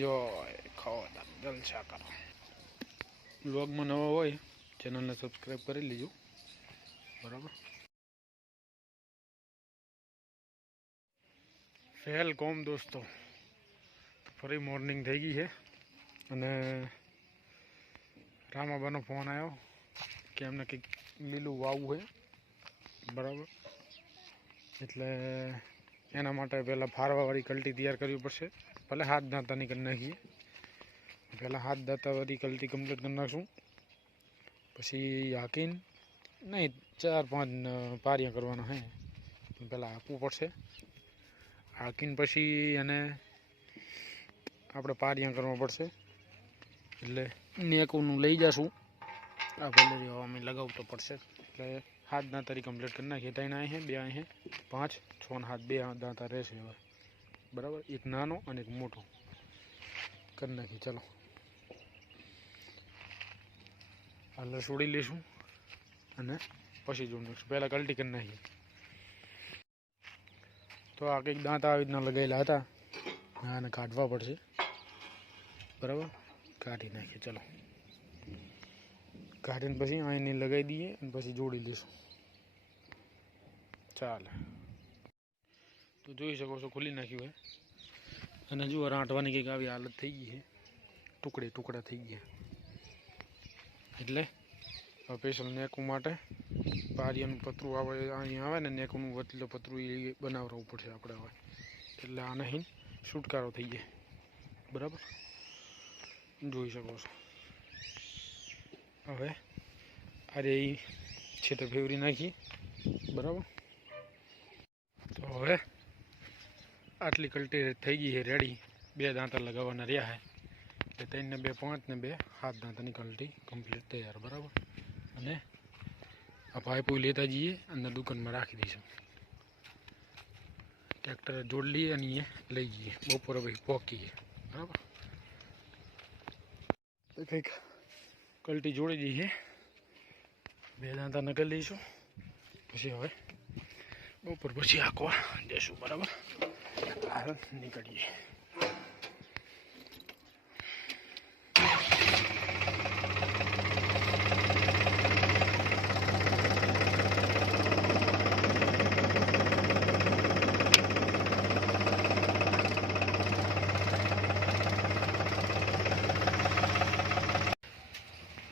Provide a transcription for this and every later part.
Enjoy ખાઓ જલસા કરો. વ્લોગમાં નવા હોય ચેનલને સબસ્ક્રાઈબ કરી લેજો બરાબર. વેલકમ દોસ્તો, ફરી મોર્નિંગ થઈ ગઈ છે અને રામાબાનો ફોન આવ્યો કે એમને કંઈક લીલું વાવવું છે બરાબર. એટલે એના માટે પહેલાં ફારવાવાળી કલટી તૈયાર કરવી પડશે. ભલે હાથ દાંતાની કરી નાખીએ, પહેલાં હાથ દાંતાવાળી કલટી કમ્પ્લીટ કરી નાખશું. પછી હાકીને નહીં 4-5 પારિયા કરવાના હે, પહેલાં હાંકવું પડશે. હાકીને પછી એને આપણે પારિયા કરવા પડશે. એટલે નેકુનું લઈ જશું. આ ભલે અમે લગાવતો પડશે. એટલે હાથ દાંતારી કમ્પ્લીટ કરી નાખીએ. 3 અહીં છે, 2 અહીં છે, 5, 6 હાથ 2 દાંતા રહેશે હવે બરાબર. એક નાનો અને એક મોટો કરી નાખીએ. ચલો હાલ છોડી લઈશું અને પછી જોઈ નાખીશું. પહેલાં કલટી કરી નાખીએ. તો આ કંઈક દાંત આવી રીતના લગાવેલા હતા, આને કાઢવા પડશે બરાબર. કાઢી નાખીએ. ચલો કાઢીને પછી અહીંને લગાવી દઈએ અને પછી જોડી લઈશું. ચાલે તો જોઈ શકો છો ખુલી નાખ્યું હોય. અને જુઓ રાંટવાની કંઈક આવી હાલત થઈ ગઈ છે, ટુકડા થઈ ગયા. એટલે સ્પેશિયલ નેકું માટે પારિયાનું પતરું આવે, અહીંયા આવે ને નેકુનું વતલું પતરું એ બનાવવું પડશે આપણે હવે. એટલે આને અહીં છુટકારો થઈ જાય બરાબર. જોઈ શકો છો. હવે અરે એ છે તો ફેવરી નાખીએ બરાબર. તો હવે આટલી કલટી થઈ ગઈ છે રેડી. 2 દાંતા લગાવવાના રહ્યા છે. એટલે 3 ને 2 5 ને 2 7 દાંતાની કલટી કમ્પ્લીટ તૈયાર બરાબર. અને આ પાઇપો લેતા જઈએ અને દુકાનમાં રાખી દઈશું. ટ્રેક્ટર જોડ લઈએ અને એ લઈ જઈએ. બપોરે ભાઈ પહોંચીએ બરાબર. તો કંઈક કલટી જોડી દઈએ, 2 દાંતા નકલ લઈશું. પછી હવે બપોર પછી આંકવા જઈશું બરાબર. હાલ નીકળીએ.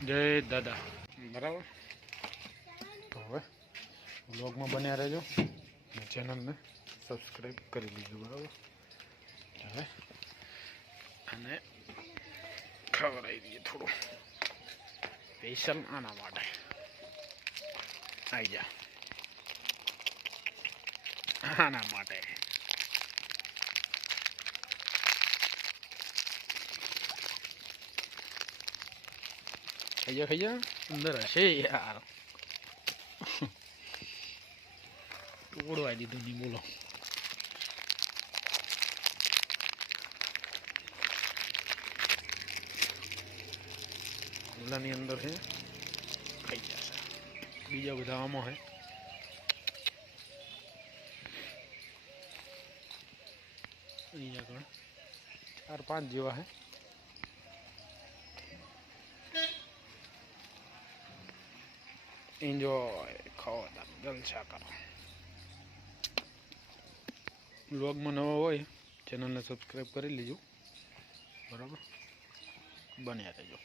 જય દાદા બરાબર. તો હવે વ્લોગમાં બન્યા રહેજો, ચેનલને સબસ્ક્રાઈબ કરી લીધો બરાબર. હવે અને ખવડાવી દઈએ થોડું સ્પેશિયલ આના માટે. આવી જા આના માટે. ખાઈ જા અંદર હશે યાર. ઉડવા દીધું નહીં બોલો. ઓલાની અંદર છે, ખાઈ જશે. બીજા બધા આમાં છે. અહીંયા આગળ 4-5 જેવા છે. એન્જોય ખાઓ જલસા કરો. વ્લોગમાં નવા હોય ચેનલને સબસ્ક્રાઈબ કરી લેજો બરાબર. બન્યા રહેજો.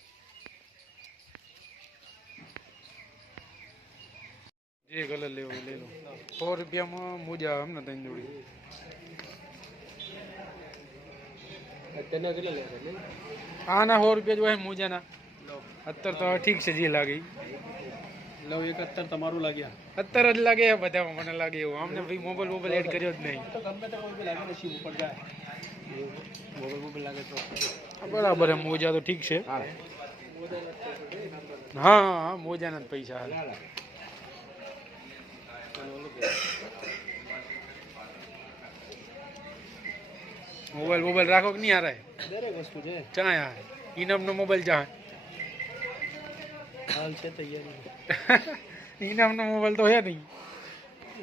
જે કલર લેવો લઈ લો. 100 રૂપિયામાં મોજા અમને 3 જોડી. આના 100 રૂપિયા જ હોય મોજાના. અત્યારે તો ઠીક છે જે લાગે. લવ 71 તમારું લાગ્યા. અત્યારે જ લાગે બધામાં. મને લાગે એવું. આમને ભાઈ મોબાઈલ એડ કર્યો જ નહીં. તો ગમે તે કોઈ લાગે ને સીમ ઉપર જાય. મોબાઈલ લાગે તો બરાબર. મોજા તો ઠીક છે. હા મોજાના જ પૈસા હાલ. મોબાઈલ રાખો કે નહીં હારે? દરેક વસ્તુ છે. ચા યાર ઇનામનો મોબાઈલ ચા હાલ છે તૈયારી. ઇનામનો મોબાઈલ તો હે નહીં.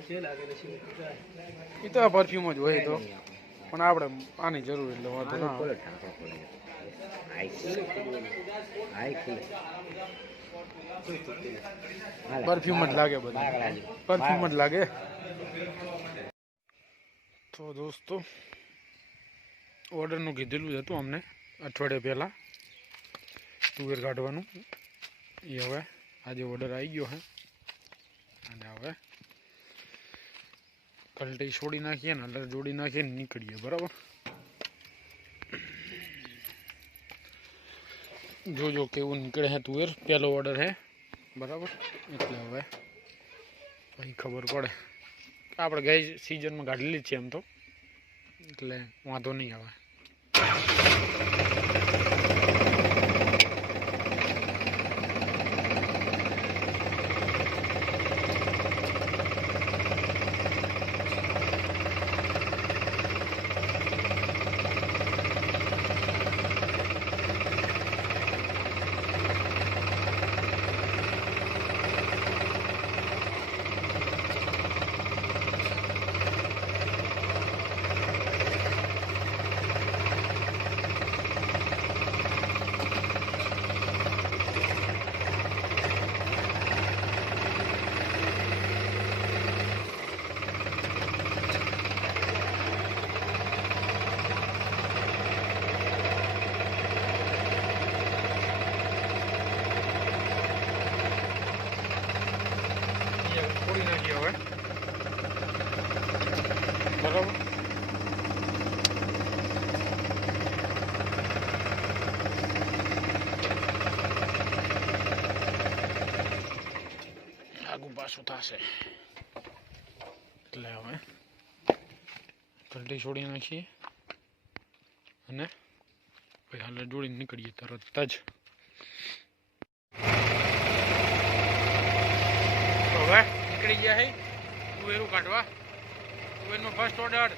જે લાગે ને સીમ ઉપર જાય. એ તો પરફ્યુમ જ હોય. તો પણ આપણે આની જરૂર એટલે વાંધો ના આવે. પરફ્યુમ જ લાગે બધા, પરફ્યુમ જ લાગે. તો દોસ્તો ઓર્ડરનું કીધેલું જ હતું અમને અઠવાડિયા પહેલાં તુવેર કાઢવાનું. એ હવે આજે ઓર્ડર આવી ગયો છે અને હવે કલટી છોડી નાખીએ ને એટલે જોડી નાખીએ ને નીકળીએ. બરાબર, જોજો કેવું નીકળે છે તુવેર. પહેલો ઓર્ડર છે બરાબર, એટલે હવે પછી ખબર પડે. આપણે ગઈ સિઝનમાં કાઢેલી જ છે એમ તો, એટલે વાંધો નહીં આવે. છોડી નાખીએ હવે બરાબર. આગું પાછું થશે એટલે હવે કલટી છોડી નાખીએ અને પછી હાલ જોડીને નીકળીએ તરત જ. હવે નીકળી ગયા છે તુવેરું કાઢવા. તુવેરનો ફર્સ્ટ ઓર્ડર.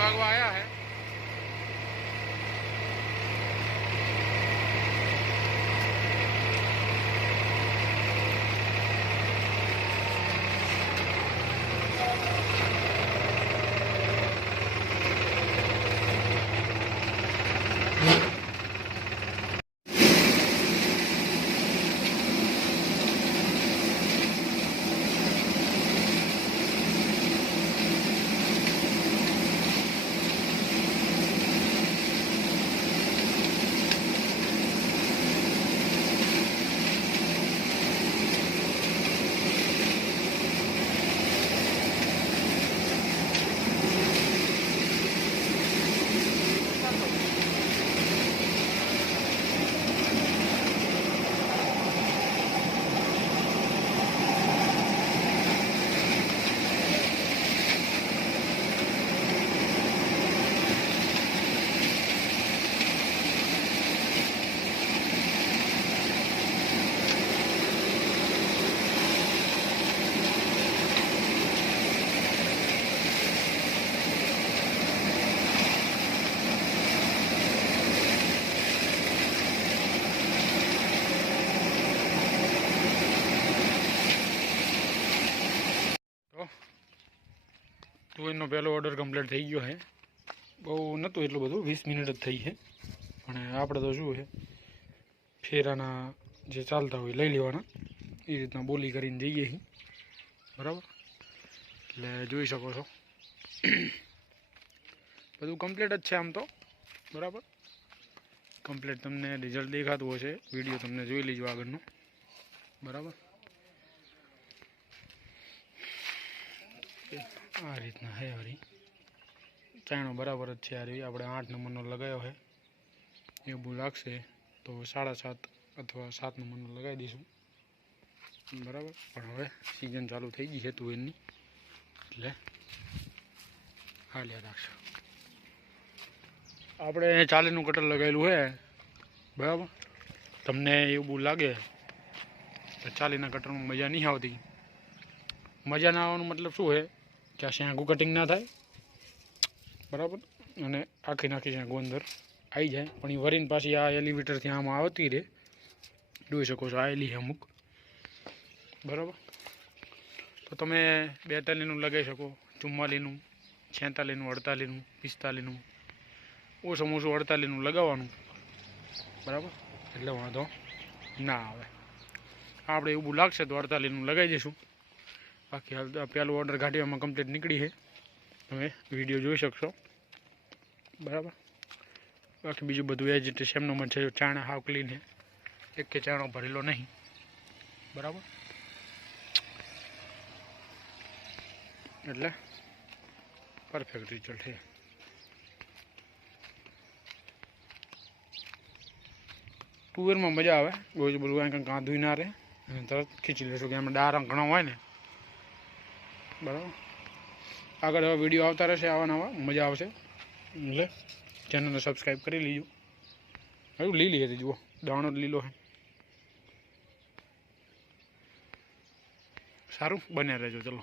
વાગવા આવ્યા છે. તુવેરનો પહેલો ઓર્ડર કમ્પ્લીટ થઈ ગયો છે. બહુ નહોતું એટલું બધું, 20 મિનિટ જ થઈ છે. પણ આપણે તો શું છે ફેરાના જે ચાલતા હોય લઈ લેવાના, એ રીતના બોલી કરીને જઈએ છીએ બરાબર. એટલે જોઈ શકો છો બધું કમ્પ્લીટ જ છે આમ તો બરાબર. કમ્પ્લીટ તમને રિઝલ્ટ દેખાતું હશે, વિડીયો તમને જોઈ લેજો આગળનો બરાબર. આ રીતના હે વરી ચાયણો બરાબર જ છે. આ આપણે 8 નંબરનો લગાવ્યો છે, એવું લાગશે તો 7.5 અથવા 7 નંબરનો લગાવી દઈશું બરાબર. પણ હવે સિઝન ચાલુ થઈ ગઈ છે તુવેરની, એટલે હાલ્યા રાખશે. આપણે 40નું કટર લગાવેલું છે બરાબર. તમને એવું લાગે કે 40ના કટરમાં મજા નહીં આવતી. મજા ના આવવાનો મતલબ શું છે કે આ શેંગું કટિંગ ના થાય બરાબર. અને આખી નાખી છે ગોંદર આવી જાય પણ એ વરીને પાછી આ એલિવેટરથી આમાં આવતી રહે, જોઈ શકો છો આવેલી છે અમુક, બરાબર. તો તમે 42નું લગાવી શકો, 44નું, 46નું, 48નું, 45નું, ઓછામાં ઓછું 48નું લગાવવાનું, બરાબર, એટલે વાંધો ના આવે. આપણે એવું લાગશે તો 48નું લગાવી દઈશું. બાકી હાલ પહેલું ઓર્ડર ગાંઠિયામાં કમ્પ્લીટ નીકળી છે, તમે વિડીયો જોઈ શકશો, બરાબર. બાકી બીજું બધું એજ રીતે સેમ નંબર છે. ચાણા હાવ ક્લીન છે, એક કે ચાણો ભરેલો નહીં, બરાબર. એટલે પરફેક્ટ રિઝલ્ટ છે. ટુવેરમાં મજા આવે, રોજ બધું કાંઈ કાંધું ના રહે અને તરત ખીચી લેશો કે એમાં ડારા ઘણા હોય ને, બરાબર. આગળ હવે વિડીયો આવતા રહેશે આવા નવા, મજા આવશે. એટલે ચેનલને સબસ્ક્રાઈબ કરી લીજો. હજુ લીલી હતી, જુઓ દાણો જ લીલો છે. સારું, બન્યા રહેજો. ચલો.